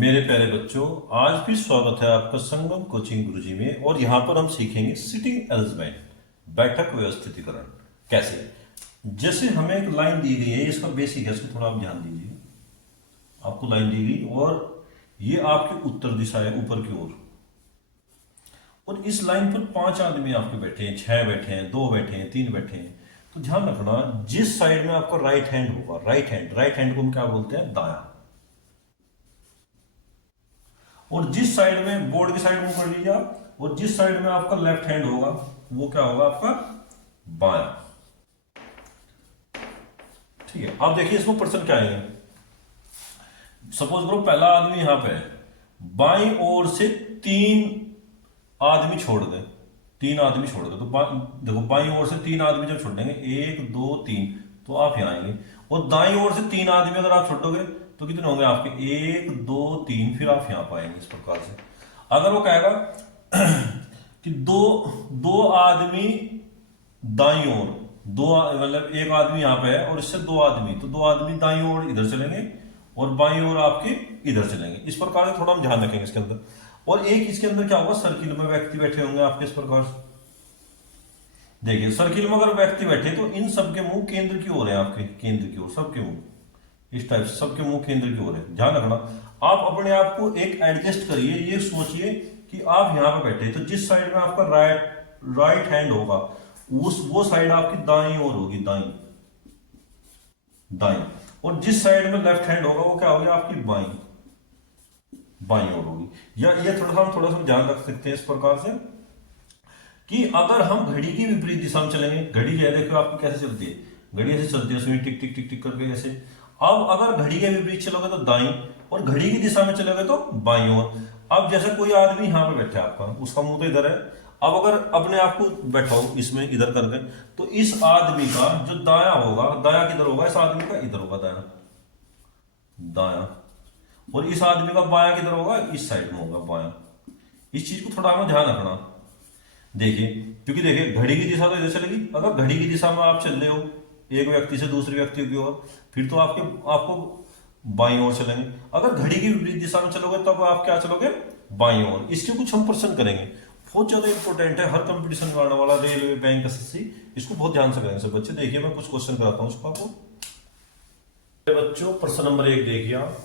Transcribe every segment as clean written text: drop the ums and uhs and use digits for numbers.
मेरे प्यारे बच्चों, आज भी स्वागत है आपका संगम कोचिंग गुरुजी में। और यहाँ पर हम सीखेंगे सिटिंग अरेंजमेंट, बैठक व्यवस्थितीकरण कैसे। जैसे हमें एक लाइन दी गई है, इसका बेसिक है, इसको थोड़ा आप ध्यान दीजिए। आपको लाइन दी गई और ये आपकी उत्तर दिशा है ऊपर की ओर, और इस लाइन पर 5 आदमी आपके बैठे हैं, 6 बैठे हैं, 2 बैठे हैं, 3 बैठे हैं। तो ध्यान रखना, जिस साइड में आपका राइट हैंड होगा, राइट हैंड को हम क्या बोलते हैं? दायां। और जिस साइड में बोर्ड की साइड मुंह कर लीजिए आप, और जिस साइड में आपका लेफ्ट हैंड होगा वो क्या होगा? आपका बायां। ठीक है, अब देखिए इसमें पर्सन क्या है। सपोज करो पहला आदमी यहां पे है, बाईं ओर से 3 आदमी छोड़ दे, 3 आदमी छोड़ दे। तो देखो बाईं ओर से 3 आदमी जब छोड़ेंगे, 1 2 3, तो आप यहां आएंगे। और दाईं ओर से 3 आदमी अगर आप छोड़ोगे तो कितने होंगे आपके? 1 2 3, फिर आप यहां पाएंगे इस प्रकार से। अगर वो कहेगा कि दो आदमी दाईं ओर, दो मतलब एक आदमी यहां पे है और इससे 2 आदमी, तो 2 आदमी दाईं ओर इधर चलेंगे और बाईं ओर आपके इधर चलेंगे। इस प्रकार से थोड़ा हम ध्यान रखेंगे इसके अंदर। और एक इसके अंदर क्या होगा? सर्किल में व्यक्ति बैठे होंगे आपके इस प्रकार से। देखिए सर्किल में अगर व्यक्ति बैठे तो इन सबके मुंह केंद्र की ओर है, आपके केंद्र की ओर, सबके मुंह इस टाइप से, सबके मुंह केंद्र की ओर है। ध्यान रखना, आप अपने आप को एक एडजस्ट करिए। ये सोचिए कि आप यहां पर बैठे, तो जिस साइड में आपका राइट हैंड होगा वो साइड आपकी दाईं ओर होगी, दाईं। और जिस साइड में लेफ्ट हैंड होगा वो क्या होगी? आपकी बाईं ओर होगी। या ये थोड़ा सा ध्यान रख सकते हैं इस प्रकार से कि अगर हम घड़ी की विपरीत दिशा में चलेंगे, घड़ी जो है देखो आपकी कैसे चलती है, घड़ी ऐसे चलती है, उसमें टिक टिक टिक टिक करके ऐसे। अब अगर घड़ी के विपरीत चलोगे तो दाईं, और घड़ी की दिशा में चलोगे तो बाईं ओर। अब जैसे कोई आदमी यहां पर बैठा है आपका, उसका मुंह तो इधर है। अब अगर अपने आप को बैठाओ इसमें इधर करके, तो इस आदमी का जो दायां होगा, दायां किधर होगा? इस आदमी का इधर होगा, दायां। और इस आदमी का बायां किधर होगा? इस साइड में होगा, बायां। इस चीज को थोड़ा हमें ध्यान रखना। देखिए, क्योंकि देखिए घड़ी की दिशा तो इधर चलेगी। अगर घड़ी की दिशा में आप चल रहे हो एक व्यक्ति से दूसरे व्यक्ति की ओर, फिर तो आपको बाईं ओर चलेंगे। अगर घड़ी की विपरीत दिशा में चलोगे तब आप क्या चलोगे? बाईं ओर। इसके कुछ हम प्रश्न करेंगे, बहुत ज्यादा इंपॉर्टेंट है, हर कंपटीशन में आने वाला, रेलवे, बैंक, एसएससी, इसको बहुत ध्यान से करेंगे सब बच्चे। देखिए मैं कुछ क्वेश्चन कराता हूँ उसको आपको। बच्चों प्रश्न नंबर 1 देखिए आप।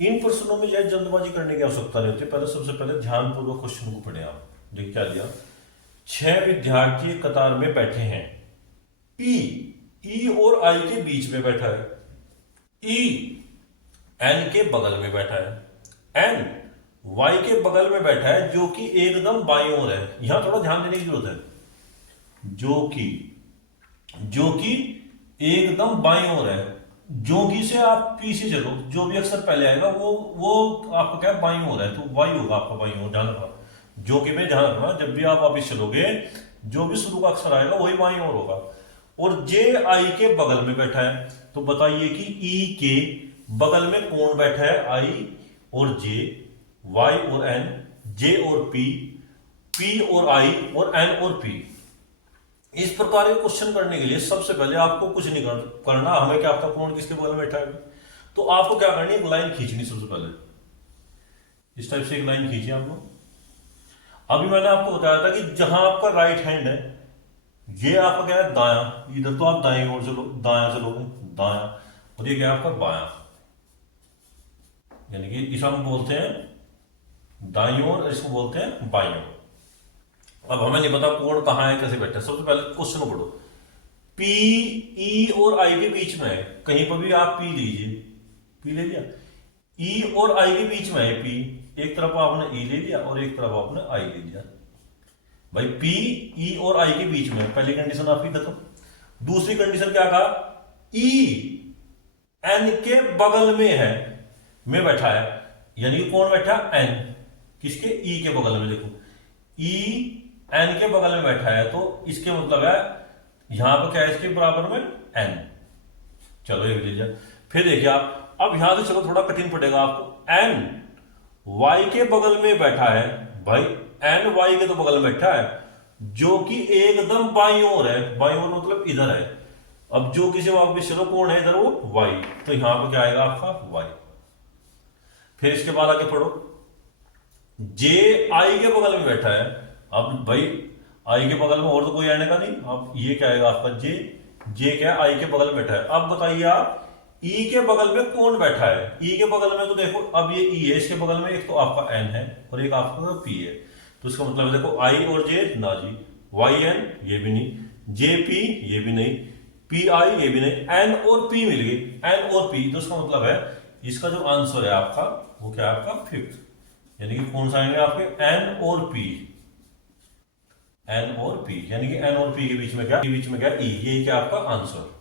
इन प्रश्नों में यह जल्दबाजी करने की आवश्यकता नहीं होती। पहले सबसे पहले ध्यानपूर्वक क्वेश्चन को पढ़े आप। देखिए क्या दिया, 6 विद्यार्थी कतार में बैठे हैं। ई और आई के बीच में बैठा है। ई एन के बगल में बैठा है। एन वाई के बगल में बैठा है, जो कि एकदम बाईं ओर है। यहां थोड़ा ध्यान देने की जरूरत है। जो कि एकदम बाईं ओर है। जोगी से आप पी से चलो, जो भी अक्षर पहले आएगा वो आपका क्या? बाईं ओर है, तो वाई होगा आपका बाईं ओर। ध्यान रखना, जो कि में ध्यान रखना, जब भी आप वापिस चलोगे जो भी शुरू का अक्षर आएगा वही बाईं ओर होगा। और जे आई के बगल में बैठा है, तो बताइए कि ई के बगल में कौन बैठा है? आई और जे, वाई और एन, जे और पी और आई, और एन और पी। इस प्रकार के क्वेश्चन करने के लिए सबसे पहले आपको कुछ नहीं करना। हमें क्या पता कौन किसके बगल में बैठा है, तो आपको क्या करनी है? एक लाइन खींचनी। सबसे पहले इस टाइप से एक लाइन खींचिए आपको। अभी मैंने आपको बताया था कि जहां आपका राइट हैंड है, ये आपका क्या है? दायां। इधर तो आप दाएं ओर चलो, दायां चलोगे, दायां। और ये क्या है? आपका बायां। यानी कि इसे हम बोलते हैं दाईं ओर और इसको बोलते हैं बाईं ओर। अब हमें नहीं पता कौन कहां है, कैसे बैठा है। सबसे पहले क्वेश्चन को पढ़ो। पी ई और आई के बीच में है, कहीं पर भी आप पी लीजिए, पी ले लिया। ई और आई के बीच में है पी, एक तरफ आपने ई ले लिया और एक तरफ आपने आई ले लिया। भाई पी ई और आई के बीच में, पहली कंडीशन आपकी खत्म। दूसरी कंडीशन क्या कहा? ई एन के बगल में है, में बैठा है। यानी कि कौन बैठा? एन। किसके? ई के बगल में। देखो ई एन के बगल में बैठा है, तो इसके मतलब है यहां पर क्या है? इसके बराबर में एन। चलो ये लीजिए। फिर देखिए आप, अब यहां से चलो थोड़ा कठिन पड़ेगा आपको। एन वाई के बगल में बैठा है। भाई एन वाई के तो बगल में बैठा है, जो कि एकदम बाईं ओर है। बाईं ओर मतलब इधर है। अब जो किसी वापस चलो कौन है इधर? वो वाई। तो यहां पर क्या आएगा आपका? वाई। फिर इसके बाद आगे पढ़ो, जे आई के बगल में बैठा है। अब भाई आई के बगल में और तो कोई आने का नहीं, अब ये क्या आएगा आपका जे, जे क्या है आई के बगल में बैठा है। अब बताइए आप ई के बगल में कौन बैठा है, ई के बगल में तो देखो अब ये ई है, इसके बगल में एक तो आपका एन है और एक आपका पी है, तो इसका मतलब है देखो आई और जे ना जी, वाई एन ये भी नहीं, जे पी ये भी नहीं, पी आई ये भी नहीं, एन और पी मिल गई, एन और पी, तो इसका मतलब है इसका जो आंसर है आपका वो क्या है आपका फिफ्थ, यानी कि कौन सा आएंगे आपके एन और पी, एन और पी, यानी कि एन और पी के बीच में क्या, ई, ये क्या आपका आंसर।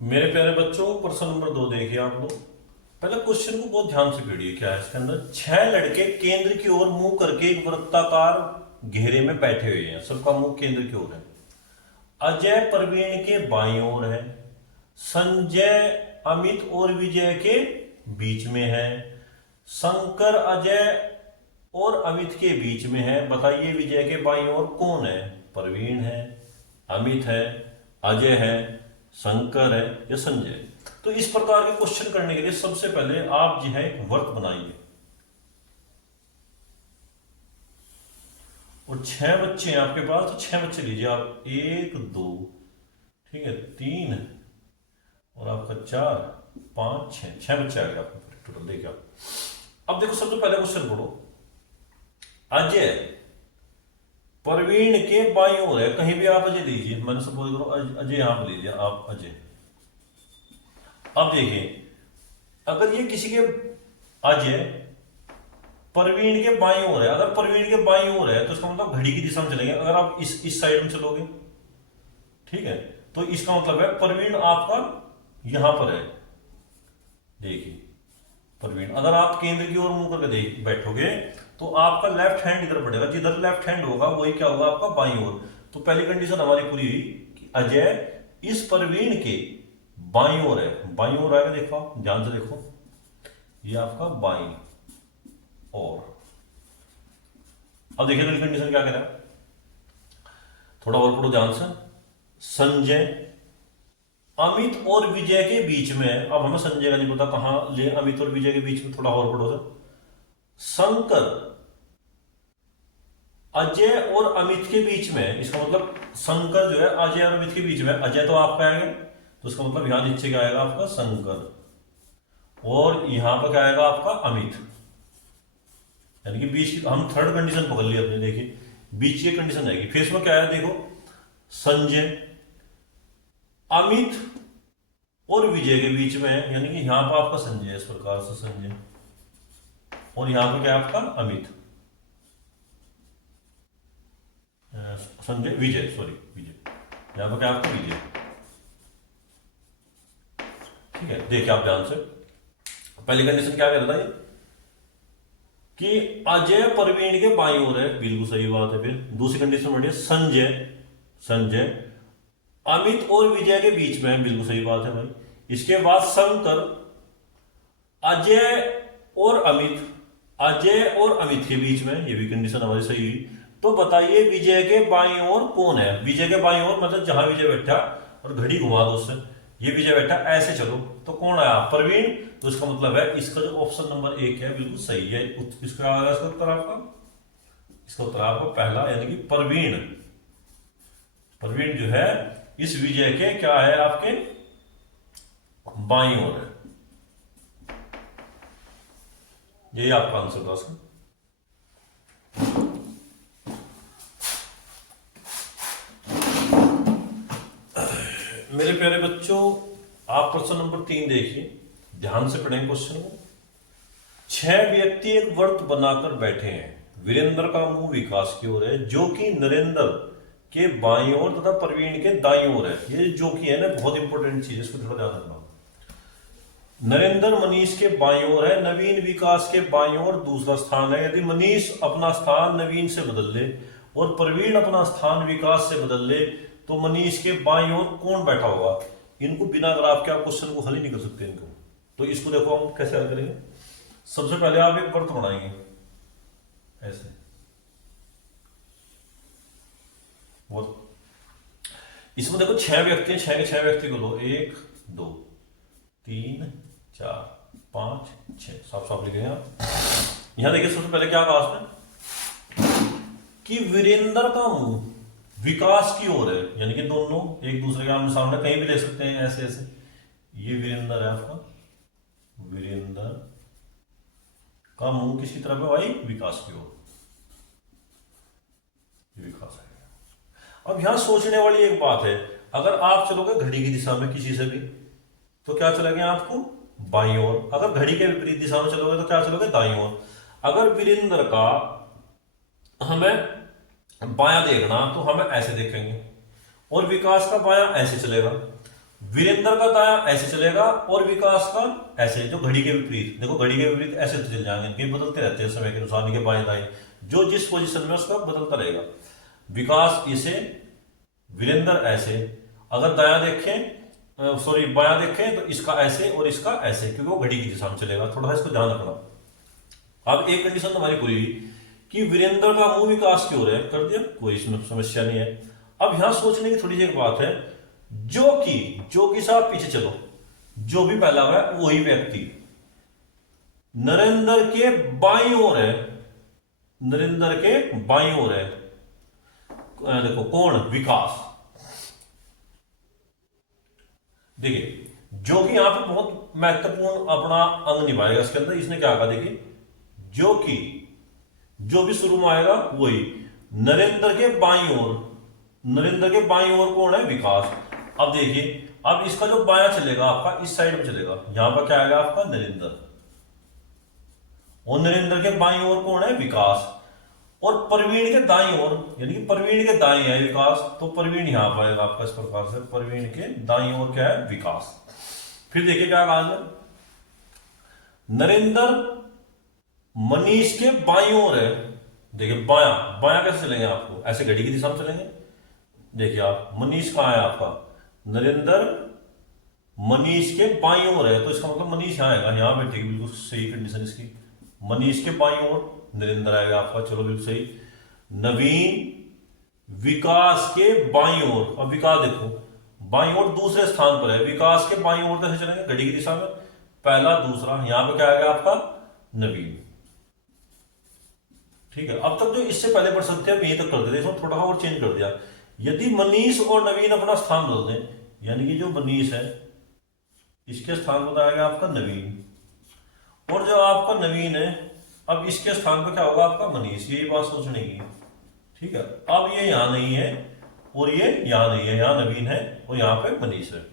मेरे प्यारे बच्चों प्रश्न नंबर 2 देखिए आप लोग। पहले क्वेश्चन को बहुत ध्यान से पढ़िए, क्या है इसके अंदर, 6 लड़के केंद्र की ओर मुंह करके एक वृत्ताकार घेरे में बैठे हुए हैं, सबका मुंह केंद्र की ओर है। अजय प्रवीण के बाईं ओर है, संजय अमित और विजय के बीच में है, शंकर अजय और अमित के बीच में है। बताइए विजय के बाईं ओर कौन है, प्रवीण है, अमित है, अजय है, शंकर है या संजय। तो इस प्रकार के क्वेश्चन करने के लिए सबसे पहले आप जो है एक वर्त बनाइए, और 6 बच्चे हैं आपके पास, तो 6 बच्चे लीजिए आप, 1 2 ठीक है 3 और आपका 4 5 6 बच्चे आ गए आपके टोटल। देखिए आप अब देखो सबसे पहले क्वेश्चन पढ़ो, अजय प्रवीण के बाईं ओर है, कहीं भी आप अजय लीजिए, मैंने सपोज करो अजय यहां पर लीजिए आप अजय। अब देखिए अगर ये किसी के अजय प्रवीण के बाईं ओर है, अगर प्रवीण के बाईं ओर है तो इसका मतलब घड़ी की दिशा में चलेंगे, अगर आप इस साइड में चलोगे ठीक है, तो इसका मतलब है प्रवीण आपका यहां पर है। देखिए प्रवीण, अगर आप केंद्र की ओर मुंह करके बैठोगे तो आपका लेफ्ट हैंड इधर बढ़ेगा, जिधर लेफ्ट हैंड होगा वही क्या होगा आपका बाईं ओर। तो पहली कंडीशन हमारी पूरी हुई कि अजय इस प्रवीण के बाईं ओर है, बाईं ओर आएगा, देखो ध्यान से देखो ये आपका बाईं ओर। अब देखिए अगली कंडीशन क्या कह रहा है, थोड़ा और पढ़ो ध्यान से, संजय अमित और विजय के बीच में है। अब हमें संजय का नहीं पता कहां ले, अमित और विजय के बीच में, थोड़ा और पढ़ो सर। शंकर अजय और अमित के बीच में है, इसका मतलब शंकर जो है अजय और अमित के बीच में, अजय तो आपका आएगा तो इसका मतलब यहां नीचे क्या आएगा आपका शंकर, और यहां पर क्या आएगा आपका अमित, यानी कि बीच की हम थर्ड कंडीशन पकड़ ली अपने। देखिए बीच की कंडीशन आएगी, फिर इसमें क्या है देखो, संजय अमित और विजय के बीच में है, यानी कि यहां पर आपका संजय है, इस प्रकार से संजय, और यहां पर क्या है आपका अमित, संजय विजय, सॉरी विजय, यहां पर क्या आपका विजय। ठीक है देखिए आप ध्यान से, पहली कंडीशन क्या कर रहा है कि अजय प्रवीण के बाईं ओर है, बिल्कुल सही बात है। फिर दूसरी कंडीशन बढ़िया, संजय अमित और विजय के बीच में है, बिल्कुल सही बात है भाई। इसके बाद शंकर अजय और अमित के बीच में, ये भी कंडीशन हमारी सही हुई। तो बताइए विजय के बाईं ओर कौन है, विजय के बाईं ओर मतलब जहां विजय बैठा, और घड़ी घुमा दो उससे, ये विजय बैठा ऐसे चलो तो कौन आया प्रवीण, तो इसका मतलब है इसका जो ऑप्शन नंबर 1 है बिल्कुल सही है। इसका आएगा इसका उत्तर आपका, इसका उत्तर आपका पहला, यानी कि प्रवीण जो है इस विजय के क्या है आपके बाईं ओर है, यही आपका आंसर था उसका। मेरे प्यारे बच्चों आप प्रश्न नंबर 3 देखिए, ध्यान से पढ़ेंगे क्वेश्चन को। 6 व्यक्ति एक वर्त बनाकर बैठे हैं, वीरेंद्र का मुंह विकास की ओर है, जो कि नरेंद्र के बाईं ओर तथा प्रवीण के दाईं ओर है। ये जो कि है ना बहुत इंपॉर्टेंट चीज, इसको थोड़ा ध्यान रखना। नरेंद्र मनीष के बाईं ओर है, नवीन विकास के बाईं ओर दूसरा स्थान है। यदि मनीष अपना स्थान नवीन से बदल ले और प्रवीण अपना स्थान विकास से बदल ले तो मनीष के बाईं ओर कौन बैठा होगा। इनको बिना ग्राफ के आप क्वेश्चन को हल ही नहीं कर सकते इनको। तो इसको देखो हम कैसे हल करेंगे। सबसे पहले आप एक वृत्त बनाएंगे ऐसे, इसमें देखो 6 व्यक्ति हैं, 6 के 6 व्यक्ति को लो, 1 2 3 4 5 6, साफ साफ लिखेंगे आप। यहां देखिए सबसे पहले क्या कहा उसने कि वीरेंद्र का मुंह विकास की ओर है, यानी कि दोनों एक दूसरे के आमने सामने कहीं भी ले सकते हैं ऐसे ऐसे। ये वीरेंद्र है आपका, वीरेंद्र का मुंह किसकी तरफ है भाई? विकास की ओर, विकास है। अब यहां सोचने वाली एक बात है, अगर आप चलोगे घड़ी की दिशा में किसी से भी तो क्या चलेंगे आपको? बाईं ओर। अगर घड़ी के विपरीत दिशा में चलोगे तो क्या चलोगे? दाईं ओर। अगर वीरेंद्र का हमें बायां देखना तो हमें ऐसे देखेंगे, और विकास का बायां ऐसे चलेगा, वीरेंद्र का दायां ऐसे चलेगा, और विकास का ऐसे। जो घड़ी के विपरीत, देखो घड़ी के विपरीत ऐसे तो चल जाएंगे, इनके बदलते रहते हैं समय के अनुसार, इनके बाएं दाएं जो जिस पोजीशन में उसका बदलता रहेगा। विकास इसे, वीरेंद्र ऐसे। अगर दायां देखें, सॉरी बायां देखें तो इसका ऐसे और इसका ऐसे, क्योंकि वो घड़ी की दिशा में चलेगा। थोड़ा सा इसको ध्यान रखना। अब एक कंडीशन हमारी पूरी हुई कि वीरेंद्र का मुंह विकास की ओर है, कर दिया, कोई इसमें समस्या नहीं है। अब यहां सोचने की थोड़ी सी एक बात है, जो कि साहब पीछे चलो, जो भी पहला हुआ है वही व्यक्ति नरेंद्र के बाईं ओर है, नरेंद्र के बाईं ओर है। देखो कौन? विकास। देखिए जो कि यहां पे बहुत महत्वपूर्ण अपना अंग निभाएगा इसके अंदर। इसने क्या कहा? देखिए जो भी शुरू में आएगा वही नरेंद्र के बाईं ओर। नरेंद्र के बाईं ओर कौन है? विकास। अब देखिए, अब इसका जो बायां चलेगा आपका इस साइड में चलेगा, यहां पर क्या आएगा आपका? नरेंद्र। और नरेंद्र के बाईं ओर कौन है? विकास। और प्रवीण के दाईं ओर, यानी कि प्रवीण के दाईं है विकास, तो प्रवीण यहां पर आएगा आपका इस प्रकार से, प्रवीण के दाईं ओर क्या है? विकास। फिर देखिए क्या कहा, नरेंद्र मनीष के बाईं ओर है। देखिए बायां, बायां कैसे चलेंगे? आपको ऐसे घड़ी की दिशा में चलेंगे। देखिए आप, मनीष कहां है आपका? नरेंद्र मनीष के बाईं ओर है, तो इसका मतलब मनीष यहां आएगा, यहां बैठेगी, बिल्कुल सही कंडीशन इसकी। मनीष के बाईं ओर नरेंद्र आएगा आपका, चलो बिल्कुल सही। नवीन विकास के बाईं ओर। अब विकास देखो बाईं ओर दूसरे स्थान पर है, विकास के बाईं ओर कैसे चलेंगे? घड़ी की दिशा में, पहला दूसरा, यहां पे क्या आएगा आपका? नवीन। ठीक है, अब तक जो इससे पहले पढ़ सकते हैं यहीं तक कर देते, इसमें थोड़ा और चेंज कर दिया। यदि मनीष और नवीन अपना स्थान बदल दें, यानी कि जो मनीष है इसके स्थान पर आएगा आपका नवीन, और जो आपका नवीन है अब इसके स्थान पर क्या होगा? आपका मनीष। यही बात सोचने की। ठीक है, अब ये यहां नहीं है और ये यहां नहीं है, यहां नवीन है और यहां पे मनीष है।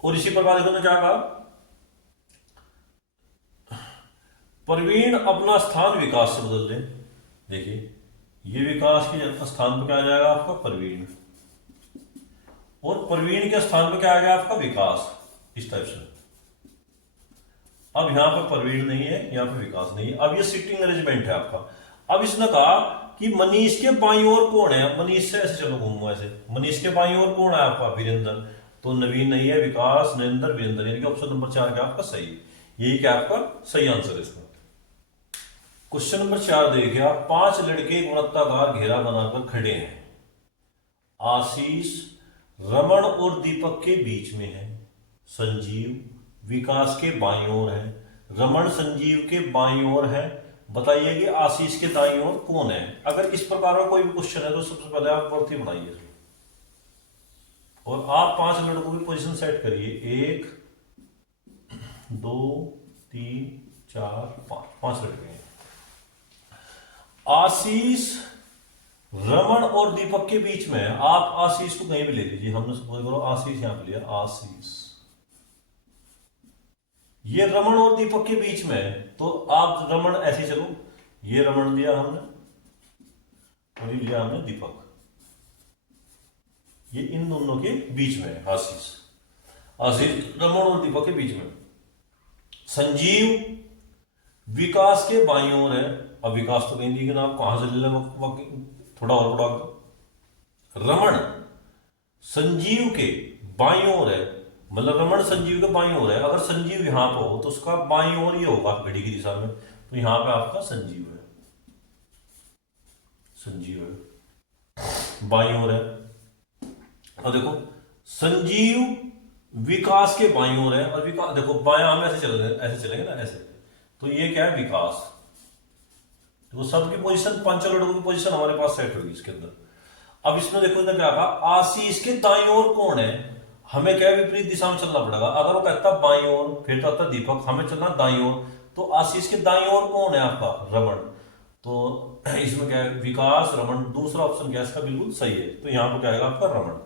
और इसी प्रकार देखो तो क्या कहा, प्रवीण अपना स्थान विकास से बदल दे। देखिए ये विकास के स्थान पर क्या आ जाएगा आपका? प्रवीण। और प्रवीण के स्थान पर क्या आ गया आपका? विकास। इस टाइप से। अब यहां पर प्रवीण नहीं है, यहां पर विकास नहीं है। अब ये सिटिंग अरेंजमेंट है आपका। अब इसने कहा कि मनीष के बाईं ओर कौन है? मनीष से ऐसे चलो घूमो ऐसे, मनीष के बाईं ओर कौन है आपका? वीरेंद्र। तो नवीन नहीं है, विकास, नरेंद्र, वीरेंद्र, यानी कि ऑप्शन नंबर 4 क्या आपका सही? यही क्या आपका सही आंसर है इसका। क्वेश्चन नंबर 4 देखिए आप, 5 लड़के वृत्ताकार घेरा बनाकर खड़े हैं। आशीष रमन और दीपक के बीच में है, संजीव विकास के बाईं ओर है, रमन संजीव के बाईं ओर है। बताइए कि आशीष के दाईं ओर कौन है? अगर इस प्रकार का कोई भी क्वेश्चन है तो सबसे पहले आप वर्ती बनाइए और आप 5 लड़कों की पोजीशन सेट करिए। 1 2 3 4 5 लड़के हैं। आशीष रमन और दीपक के बीच में है। आप आशीष को कहीं भी ले लीजिए, हमने सपोज करो आशीष यहां पे लिया, आशीष ये रमन और दीपक के बीच में है, तो आप रमन ऐसे चलो, ये रमन लिया हमने और ये लिया हमने दीपक, ये इन दोनों के बीच में है आशीष। आशीष रमन और दीपक के बीच में। संजीव विकास के बाईं ओर है। अब विकास तो कहीं लेकिन आप कहां से ले लें, थोड़ा और बढ़ा दो। रमन संजीव के बाईं ओर है, मतलब रमन संजीव के बाईं ओर है। अगर संजीव यहां पर हो तो उसका बाईं ओर ये होगा घड़ी की दिशा में, तो यहां पे आपका संजीव है, संजीव है बाईं ओर है और देखो संजीव विकास के बाईं ओर है, और विकास देखो बायां हम ऐसे चलेंगे ना ऐसे, तो ये क्या है विकास। तो सबकी पोजीशन, पांचों लड़कों की पोजीशन हमारे पास सेट होगी इसके अंदर। अब इसमें देखो इसने क्या कहा, आशीष के दाईं ओर कौन है, हमें क्या विपरीत दिशा में चलना पड़ेगा। अगर वो कहता बाईं ओर, फिर कहता दीपक हमें चलना दाईं ओर, तो आशीष के दाईं ओर कौन है आपका, रमन। तो इसमें क्या है विकास, रमन, दूसरा ऑप्शन क्या है इसका बिल्कुल सही है, तो यहां पर क्या आएगा आपका रमन।